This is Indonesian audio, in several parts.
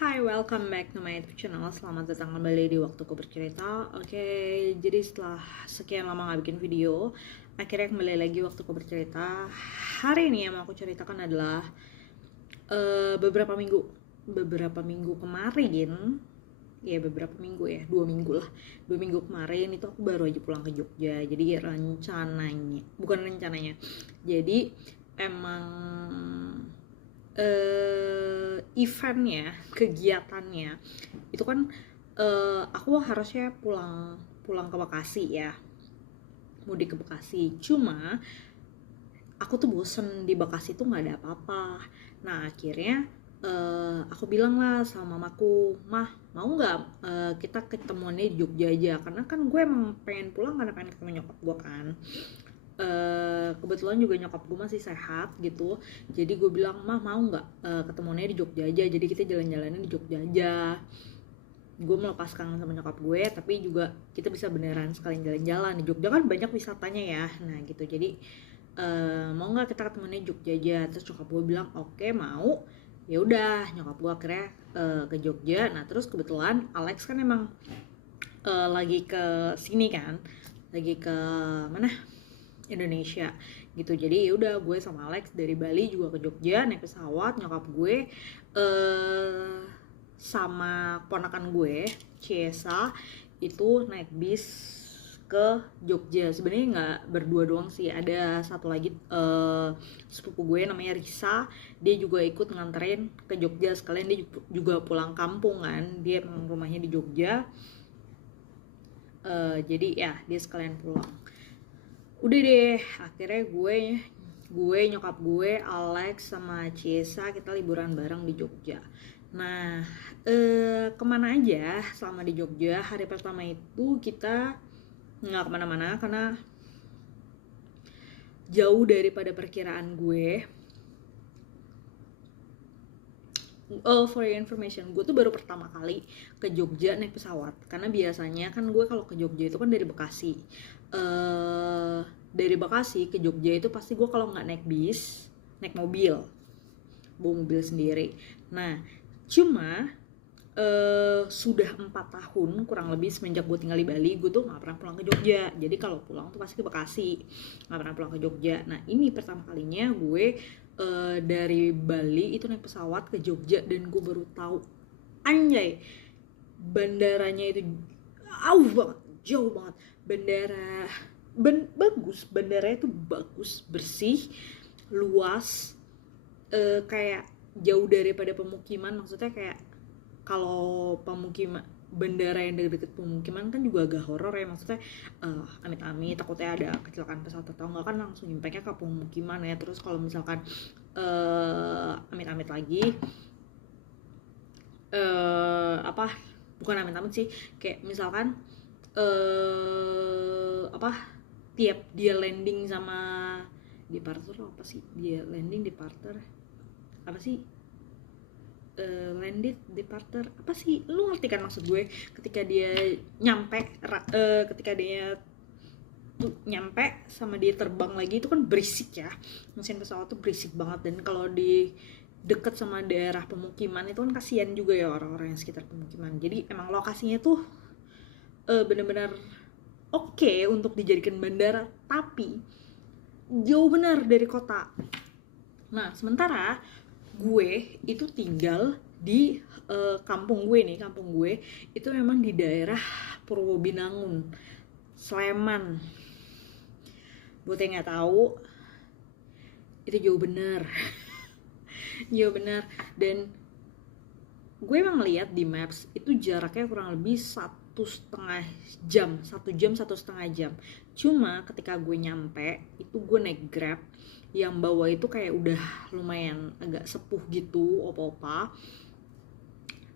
Hai, welcome back to my YouTube channel. Selamat datang kembali di Waktuku Bercerita. Oke, jadi setelah sekian lama gak bikin video, akhirnya kembali lagi Waktuku Bercerita. Hari ini yang mau aku ceritakan adalah beberapa minggu kemarin. Ya beberapa minggu ya, 2 minggu lah. 2 minggu kemarin itu aku baru aja pulang ke Jogja. Jadi jadi emang eventnya, kegiatannya itu kan aku harusnya pulang ke Bekasi ya, mudik ke Bekasi. Cuma aku tuh bosen di Bekasi tuh nggak ada apa-apa. Nah akhirnya aku bilang lah sama mamaku, mah mau nggak kita ketemuannya di Jogja aja, karena kan gue emang pengen pulang karena pengen ketemu nyokap gue kan. Kebetulan juga nyokap gue masih sehat gitu, jadi gue bilang mah mau nggak ketemuannya di Jogja aja, jadi kita jalan-jalannya di Jogja aja. Gue melepas kangen sama nyokap gue, tapi juga kita bisa beneran sekalian jalan-jalan. Di Jogja kan banyak wisatanya ya, nah gitu. Jadi mau nggak kita ketemuannya di Jogja aja. Terus nyokap gue bilang oke, mau. Ya udah, nyokap gue akhirnya ke Jogja. Nah terus kebetulan Alex kan emang lagi ke sini kan, lagi ke mana, Indonesia gitu. Jadi udah gue sama Alex dari Bali juga ke Jogja naik pesawat. Nyokap gue sama ponakan gue Ciesa itu naik bis ke Jogja. Sebenarnya nggak berdua doang sih, ada satu lagi sepupu gue namanya Risa, dia juga ikut nganterin ke Jogja sekalian. Dia juga pulang kampung kan, dia emang rumahnya di Jogja. Jadi ya dia sekalian pulang. Udah deh, akhirnya gue nyokap gue, Alex sama Ciesa kita liburan bareng di Jogja. Nah kemana aja selama di Jogja? Hari pertama itu kita nggak kemana-mana karena jauh daripada perkiraan gue. For your information, gue tuh baru pertama kali ke Jogja naik pesawat. Karena biasanya kan gue kalau ke Jogja itu kan dari Bekasi. Dari Bekasi ke Jogja itu pasti gue kalau nggak naik bis, naik mobil, bawa mobil sendiri. Nah, cuma sudah 4 tahun kurang lebih semenjak gue tinggal di Bali, gue tuh nggak pernah pulang ke Jogja. Jadi kalau pulang tuh pasti ke Bekasi, nggak pernah pulang ke Jogja. Nah ini pertama kalinya gue dari Bali itu naik pesawat ke Jogja, dan gue baru tahu anjay, bandaranya itu jauh banget. Bandaranya itu bagus, bersih, luas, kayak jauh daripada pemukiman. Maksudnya kayak kalau pemukiman, bandara yang deket-deket pemukiman kan juga agak horor ya. Maksudnya amit-amit takutnya ada kecelakaan pesawat atau enggak, kan langsung impactnya ke pemukiman ya. Terus kalau misalkan amit-amit lagi bukan amit-amit sih, kayak misalkan tiap dia landing sama departure apa sih, dia landing departure apa sih, landed departure apa sih, lu ngerti kan maksud gue? Ketika dia nyampe nyampe sama dia terbang lagi itu kan berisik ya, mesin pesawat tuh berisik banget. Dan kalau di deket sama daerah pemukiman itu kan kasihan juga ya orang-orang yang sekitar pemukiman. Jadi emang lokasinya tuh benar-benar oke untuk dijadikan bandara, tapi jauh benar dari kota. Nah sementara gue itu tinggal di kampung gue itu memang di daerah Purwobinangun, Sleman. Buat yang nggak tahu, itu jauh bener. Jauh bener. Dan gue emang lihat di maps itu jaraknya kurang lebih 1,5 jam. Cuma ketika gue nyampe itu gue naik Grab, yang bawa itu kayak udah lumayan agak sepuh gitu, opa-opa.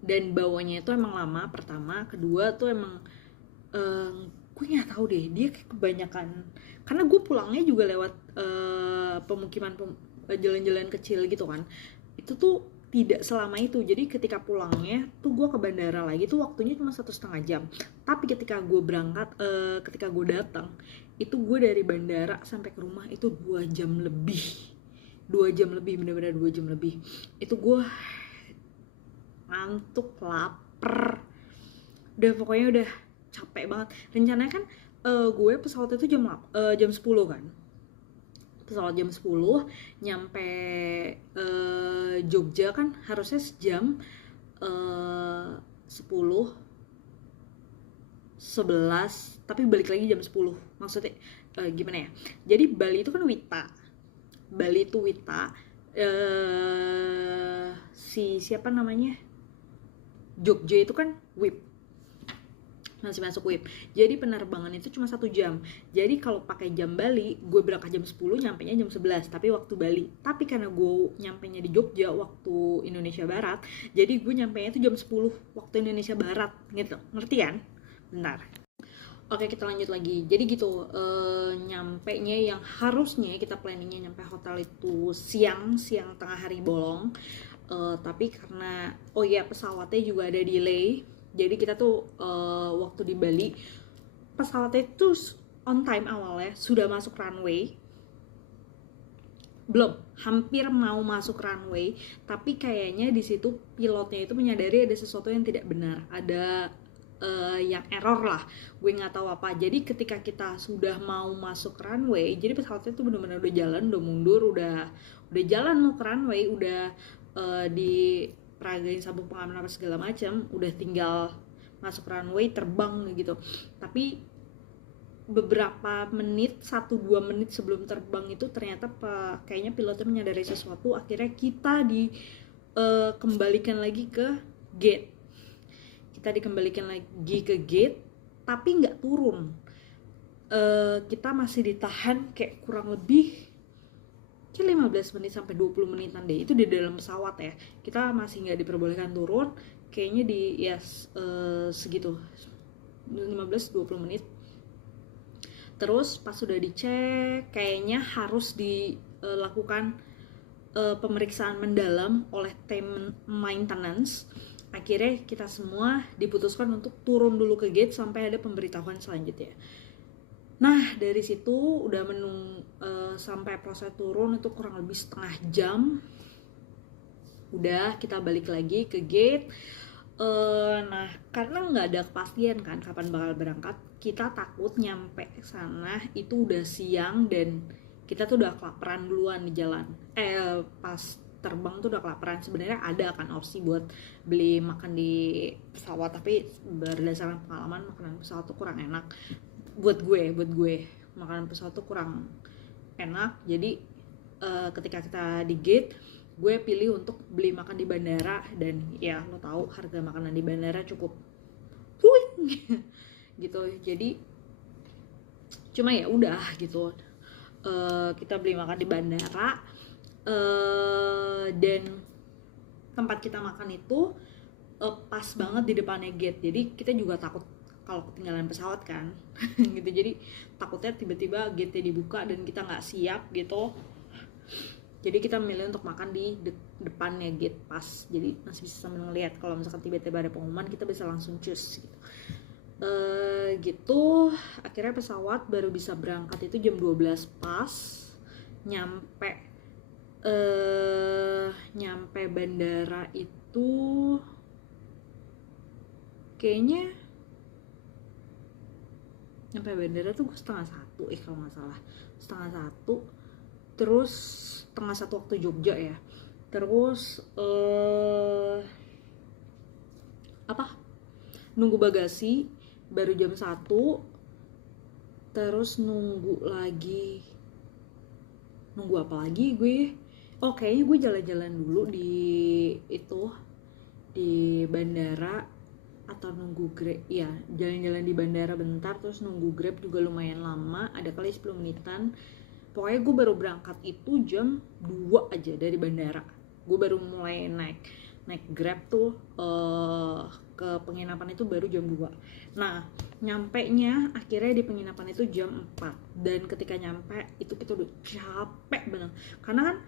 Dan bawanya itu emang lama, pertama. Kedua tuh emang gue nggak tahu deh, dia kayak kebanyakan, karena gue pulangnya juga lewat pemukiman, jalan-jalan kecil gitu kan. Itu tuh tidak selama itu. Jadi ketika pulangnya tuh gue ke bandara lagi tuh waktunya cuma 1,5 jam. Tapi ketika gue berangkat, ketika gue datang itu gue dari bandara sampai ke rumah itu 2 jam lebih. 2 jam lebih, bener-bener 2 jam lebih. Itu gue ngantuk, lapar, udah pokoknya udah capek banget. Rencananya kan gue pesawat itu jam 10 kan, pesawat jam 10 nyampe Jogja kan harusnya sejam, 10 11, tapi balik lagi jam 10. Maksudnya gimana ya, jadi Bali itu kan Wita, si siapa namanya, Jogja itu kan WIB, masih masuk WIB. Jadi penerbangan itu cuma 1 jam. Jadi kalau pakai jam Bali, gue berangkat jam 10, nyampenya jam 11, tapi waktu Bali. Tapi karena gue nyampenya di Jogja waktu Indonesia Barat, jadi gue nyampenya itu jam 10 waktu Indonesia Barat gitu. Ngerti kan? Bentar. Oke, kita lanjut lagi. Jadi gitu, nyampenya yang harusnya kita planningnya nyampe hotel itu siang tengah hari bolong. Tapi karena pesawatnya juga ada delay. Jadi kita tuh waktu di Bali pesawatnya tuh on time awalnya sudah masuk runway. Belum, hampir mau masuk runway, tapi kayaknya di situ pilotnya itu menyadari ada sesuatu yang tidak benar. Ada yang error lah, gue nggak tahu apa. Jadi ketika kita sudah mau masuk runway, jadi pesawatnya tuh benar-benar udah jalan, udah mundur, udah jalan mau ke runway, udah diperagain sabuk pengaman apa segala macam, udah tinggal masuk runway terbang gitu. Tapi beberapa menit, 1-2 menit sebelum terbang itu ternyata kayaknya pilotnya menyadari sesuatu. Akhirnya kita dikembalikan lagi ke gate. Kita dikembalikan lagi ke gate, tapi nggak turun. Kita masih ditahan kayak kurang lebih 15 menit sampai 20 menitan deh. Itu di dalam pesawat ya. Kita masih nggak diperbolehkan turun. Kayaknya segitu 15-20 menit. Terus pas sudah dicek, kayaknya harus dilakukan pemeriksaan mendalam oleh tim maintenance. Akhirnya kita semua diputuskan untuk turun dulu ke gate sampai ada pemberitahuan selanjutnya. Nah, dari situ udah sampai proses turun itu kurang lebih setengah jam. Udah, kita balik lagi ke gate. Nah, karena nggak ada kepastian kan kapan bakal berangkat, kita takut nyampe sana itu udah siang dan kita tuh udah kelaparan duluan di jalan. Pas terbang tuh udah kelaparan. Sebenarnya ada kan opsi buat beli makan di pesawat, tapi berdasarkan pengalaman makanan pesawat tuh kurang enak buat gue makanan pesawat tuh kurang enak. Jadi ketika kita di gate, gue pilih untuk beli makan di bandara, dan ya lo tahu harga makanan di bandara cukup gitu. Jadi cuma ya udah gitu, kita beli makan di bandara. Dan tempat kita makan itu pas banget di depannya gate, jadi kita juga takut kalau ketinggalan pesawat kan gitu. Jadi takutnya tiba-tiba gate-nya dibuka dan kita nggak siap gitu. Jadi kita memilih untuk makan di depannya gate pas, jadi masih bisa sambil ngeliat. Kalau misalkan tiba-tiba ada pengumuman, kita bisa langsung cus gitu. Gitu. Akhirnya pesawat baru bisa berangkat itu jam 12 pas. Nyampe bandara itu kayaknya nyampe bandara tuh 1:30 kalau nggak salah, 1:30. Terus 1:30 waktu Jogja ya. Terus nunggu bagasi baru jam 1. Terus nunggu apa lagi gue? Kayaknya gue jalan-jalan dulu di bandara, atau nunggu Grab. Ya, jalan-jalan di bandara bentar, terus nunggu Grab juga lumayan lama, ada kali 10 menitan. Pokoknya gue baru berangkat itu jam 2 aja dari bandara. Gue baru mulai naik Grab tuh ke penginapan itu baru jam 2. Nah, nyampenya akhirnya di penginapan itu jam 4. Dan ketika nyampe itu kita udah capek banget. Karena kan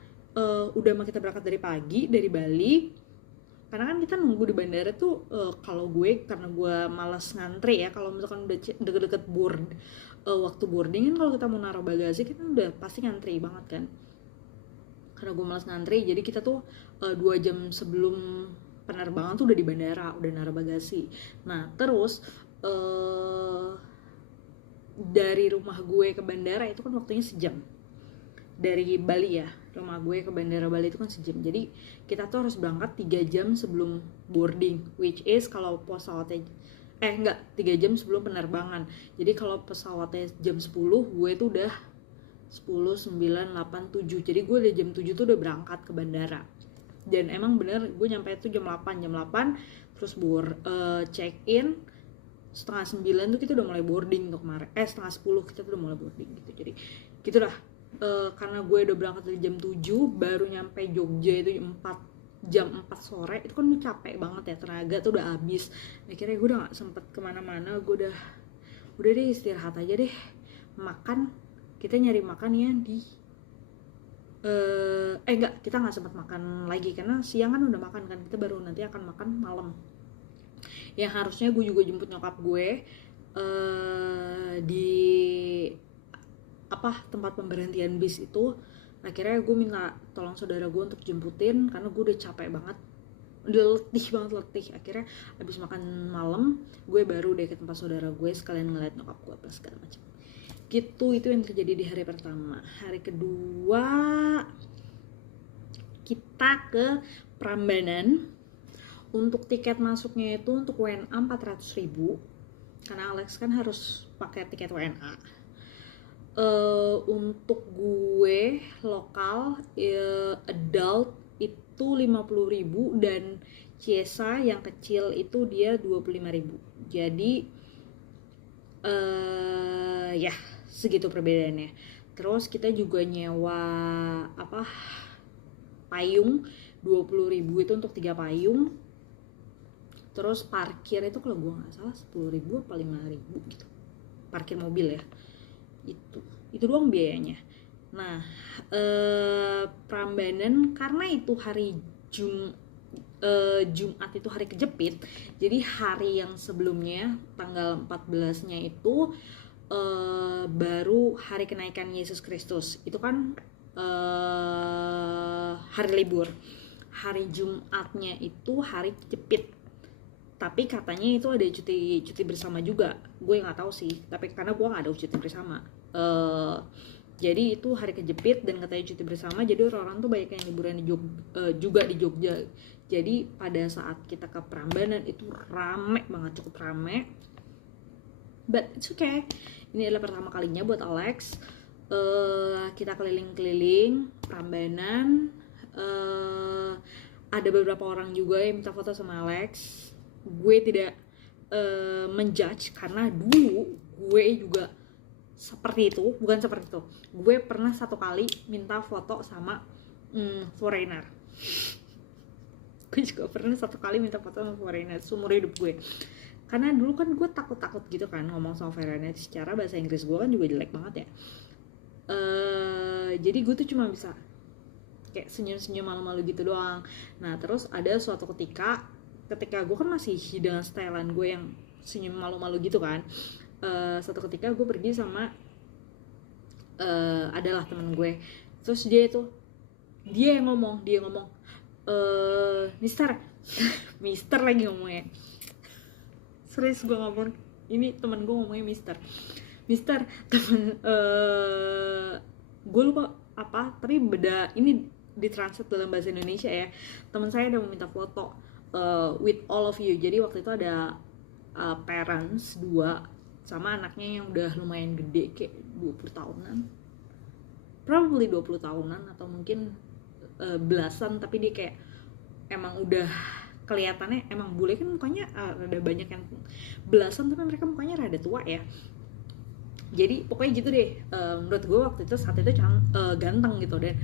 udah mah kita berangkat dari pagi dari Bali. Karena kan kita nunggu di bandara tuh kalau gue, karena gue malas ngantri ya, kalau misalkan udah deket-deket waktu boarding kan, kalau kita mau naruh bagasi kita udah pasti ngantri banget kan. Karena gue malas ngantri, jadi kita tuh 2 jam sebelum penerbangan tuh udah di bandara, udah naruh bagasi. Nah terus dari rumah gue ke bandara itu kan waktunya sejam. Dari Bali ya, rumah gue ke bandara Bali itu kan sejam. Jadi kita tuh harus berangkat 3 jam sebelum boarding, which is kalau pesawatnya 3 jam sebelum penerbangan. Jadi kalau pesawatnya jam 10, gue tuh udah 10, 9, 8, 7. Jadi gue udah jam 7 tuh udah berangkat ke bandara. Dan emang bener gue nyampe tuh jam 8 terus check in setengah 9 tuh kita udah mulai boarding tuh kemarin. Setengah 10 kita tuh udah mulai boarding gitu. Jadi gitu lah. Karena gue udah berangkat dari jam 7, baru nyampe Jogja itu jam 4 sore, itu kan capek banget ya, tenaga tuh udah habis. Akhirnya gue udah gak sempet kemana-mana, gue udah deh istirahat aja deh. Makan, kita nyari makan ya di kita gak sempet makan lagi karena siang kan udah makan kan, kita baru nanti akan makan malam. Yang harusnya gue juga jemput nyokap gue di tempat pemberhentian bis itu. Akhirnya gue minta tolong saudara gue untuk jemputin karena gue udah capek banget, udah letih. Akhirnya abis makan malam gue baru deh ke tempat saudara gue sekalian ngeliat nyokap gue apa segala macam gitu. Itu yang terjadi di hari pertama. Hari kedua kita ke Prambanan. Untuk tiket masuknya itu untuk WNA 400.000 karena Alex kan harus pakai tiket WNA. Untuk gue lokal adult itu 50.000 dan Ciesa yang kecil itu dia 25.000. Jadi ya segitu perbedaannya. Terus kita juga nyewa payung 20.000 itu untuk 3 payung. Terus parkir itu kalau gue nggak salah 10.000 apa 5.000 gitu, parkir mobil ya. Itu doang biayanya. Nah Prambanan karena itu hari Jumat itu hari kejepit, jadi hari yang sebelumnya tanggal 14-nya itu baru hari kenaikan Yesus Kristus. Itu kan hari libur. Hari Jumatnya itu hari kejepit, tapi katanya itu ada cuti bersama juga. Gue nggak tahu sih, tapi karena gue nggak ada cuti bersama. Jadi itu hari kejepit dan katanya cuti bersama, jadi orang-orang tuh banyak yang liburan juga di Jogja. Jadi pada saat kita ke Prambanan itu rame banget, cukup rame, but it's okay. Ini adalah pertama kalinya buat Alex. Kita keliling-keliling Prambanan. Ada beberapa orang juga yang minta foto sama Alex. Gue tidak menjudge karena dulu gue juga bukan seperti itu. Gue pernah satu kali minta foto sama foreigner. Gue juga pernah satu kali minta foto sama foreigner seumur hidup gue. Karena dulu kan gue takut gitu kan ngomong sama foreigner, secara bahasa Inggris gue kan juga jelek banget ya. Jadi gue tuh cuma bisa kayak senyum-senyum malu-malu gitu doang. Nah terus ada suatu ketika gue kan masih dengan stylean gue yang senyum malu-malu gitu kan. Suatu ketika gue pergi sama adalah temen gue. Terus dia yang ngomong Mister Mister lagi ngomongnya. Serius gue ngomong, ini temen gue ngomongnya Mister temen gue lupa apa, tapi beda ini ditranslate dalam bahasa Indonesia ya. Teman saya udah meminta foto with all of you. Jadi waktu itu ada parents 2 sama anaknya yang udah lumayan gede, kayak 20 tahunan, probably 20 tahunan atau mungkin belasan, tapi dia kayak emang udah kelihatannya, emang bule kan mukanya rada banyak yang belasan, tapi mereka mukanya rada tua ya. Jadi pokoknya gitu deh. Menurut gue waktu itu saat itu ganteng gitu, dan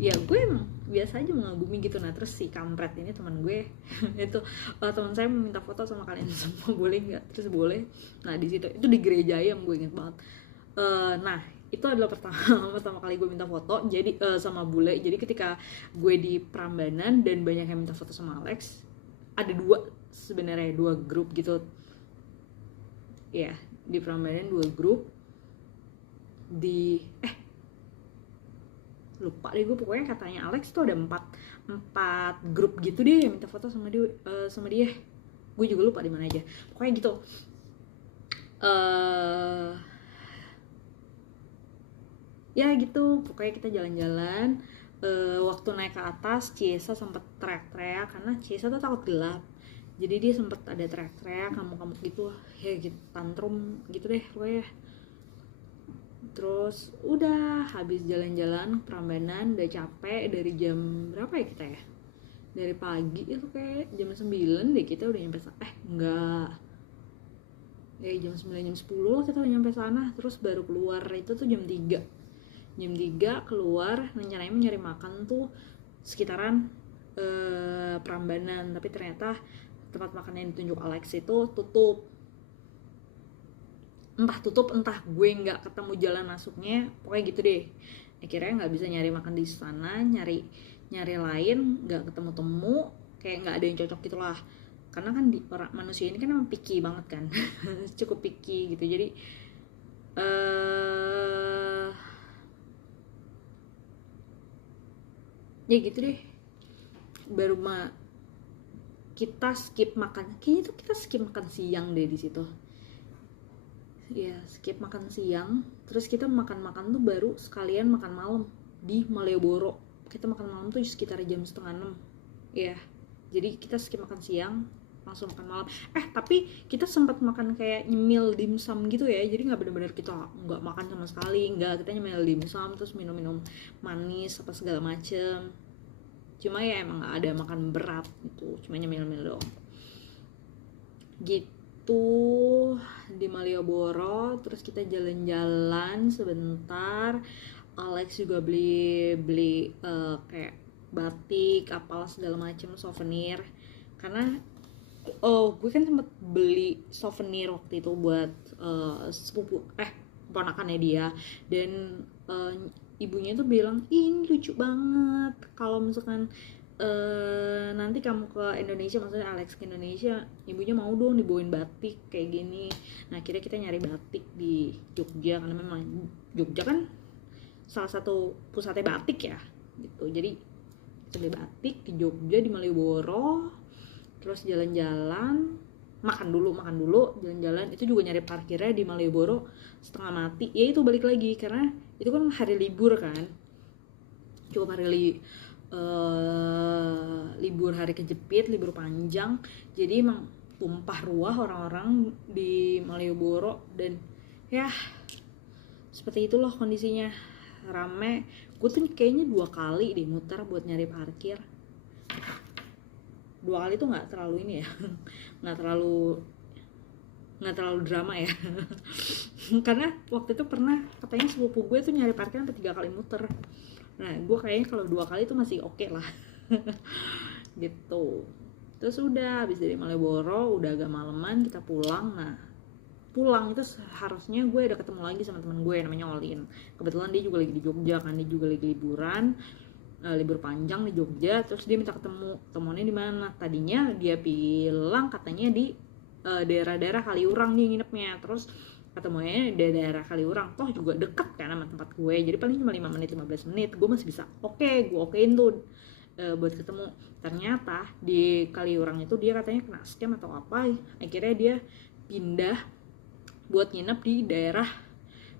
ya gue emang biasa aja mengagumi gitu. Nah terus si kampret ini teman gue itu teman saya meminta foto sama kalian semua, boleh nggak? Terus boleh. Nah di situ itu di gereja Ayam, gue inget banget. Nah itu adalah pertama kali gue minta foto jadi sama bule. Jadi ketika gue di Prambanan dan banyak yang minta foto sama Alex, ada sebenarnya dua grup gitu ya. Di Prambanan 2 grup, lupa deh gue, pokoknya katanya Alex tuh ada empat grup gitu deh yang minta foto sama dia. Gue juga lupa di mana aja, pokoknya gitu. Ya gitu, pokoknya kita jalan-jalan. Waktu naik ke atas, Ciesa sempet teriak-teriak karena Ciesa tuh takut gelap, jadi dia sempet ada teriak-teriak, ngamuk-ngamuk gitu ya, gitu tantrum gitu deh pokoknya. Terus udah habis jalan-jalan Prambanan, udah capek dari jam berapa ya kita ya, dari pagi itu kayak jam 9 deh kita udah nyampe enggak ya, jam 9 jam 10 kita udah nyampe sana. Terus baru keluar itu tuh jam 3 keluar, rencananya mau nyari makan tuh sekitaran Prambanan, tapi ternyata tempat makan yang ditunjuk Alex itu tutup. Entah gue nggak ketemu jalan masuknya, pokoknya gitu deh. Akhirnya nggak bisa nyari makan di sana, nyari lain nggak ketemu, kayak nggak ada yang cocok gitulah. Karena kan orang manusia ini kan emang picky banget kan, cukup picky gitu. Jadi ya gitu deh. Baru kita skip makan, kayaknya tuh kita skip makan siang deh di situ. Ya skip makan siang, terus kita makan tuh baru sekalian makan malam di Malioboro. Kita makan malam tuh sekitar jam 5:30 ya. Jadi kita skip makan siang, langsung makan malam. Tapi kita sempat makan kayak nyemil dimsum gitu ya, jadi nggak benar-benar kita nggak makan sama sekali, nggak, kita nyemil dimsum terus minum manis apa segala macem. Cuma ya emang nggak ada makan berat gitu, cuma nyemil doang gitu di Malioboro. Terus kita jalan-jalan sebentar, Alex juga beli kayak batik apalah segala macam souvenir, karena gue kan sempet beli souvenir waktu itu buat sepupu ponakannya dia, dan ibunya tuh bilang ini lucu banget kalau misalkan nanti kamu ke Indonesia, maksudnya Alex ke Indonesia, ibunya mau dong dibawain batik kayak gini. Nah akhirnya kita nyari batik di Jogja, karena memang Jogja kan salah satu pusatnya batik ya gitu. Jadi kita beli batik di Jogja, di Malioboro. Terus jalan-jalan, makan dulu, jalan-jalan. Itu juga nyari parkirnya di Malioboro setengah mati. Ya itu balik lagi, karena itu kan hari libur kan, cukup libur hari kejepit, libur panjang. Jadi emang tumpah ruah orang-orang di Malioboro, dan ya seperti itulah kondisinya, rame. Gue tuh kayaknya 2 kali deh muter buat nyari parkir. 2 kali tuh nggak terlalu ini ya, nggak terlalu drama ya. Karena waktu itu pernah katanya sepupu gue tuh nyari parkir sampai 3 kali muter. Nah gue kayaknya kalau 2 kali tuh masih oke lah. Gitu. Terus udah habis dari Malioboro udah agak maleman, kita pulang. Nah pulang itu seharusnya gue udah ketemu lagi sama teman gue namanya Olin. Kebetulan dia juga lagi di Jogja kan, dia juga lagi liburan, libur panjang di Jogja. Terus dia minta ketemuannya di mana. Tadinya dia bilang katanya di daerah-daerah Kaliurang dia nginepnya. Terus ketemuannya di daerah Kaliurang, toh juga deket kan sama tempat gue, jadi paling cuma 5 menit 15 menit, gue masih bisa gue okein tuh buat ketemu. Ternyata di Kaliurang itu dia katanya kena scam atau apa, akhirnya dia pindah buat nginep di daerah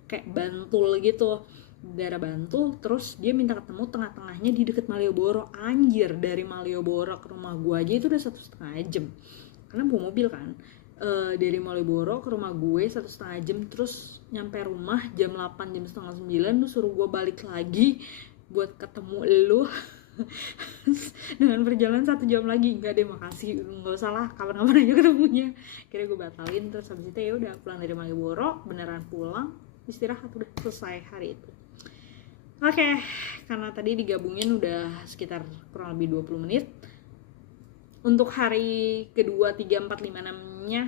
kayak Bantul gitu, daerah Bantul. Terus dia minta ketemu tengah-tengahnya di deket Malioboro. Anjir, dari Malioboro ke rumah gue aja itu udah 1,5 jam, karena bawa mobil kan. Dari Malioboro ke rumah gue 1,5 jam, terus nyampe rumah jam 8, jam setengah 9, tuh suruh gue balik lagi buat ketemu lu dengan perjalanan 1 jam lagi. Enggak deh, makasih, nggak usah lah, kapan-kapan aja ketemunya. Kira gue batalin. Terus habis itu ya udah pulang dari Malioboro, beneran pulang, istirahat, udah selesai hari itu. Oke, karena tadi digabungin udah sekitar kurang lebih 20 menit. Untuk hari kedua, 3, 4, 5, 6-nya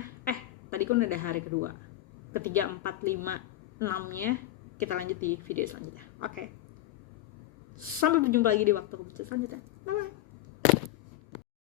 tadi kan udah hari kedua, ketiga, 4, 5, 6-nya kita lanjut di video selanjutnya. Oke. Sampai berjumpa lagi di waktu selanjutnya. Bye bye.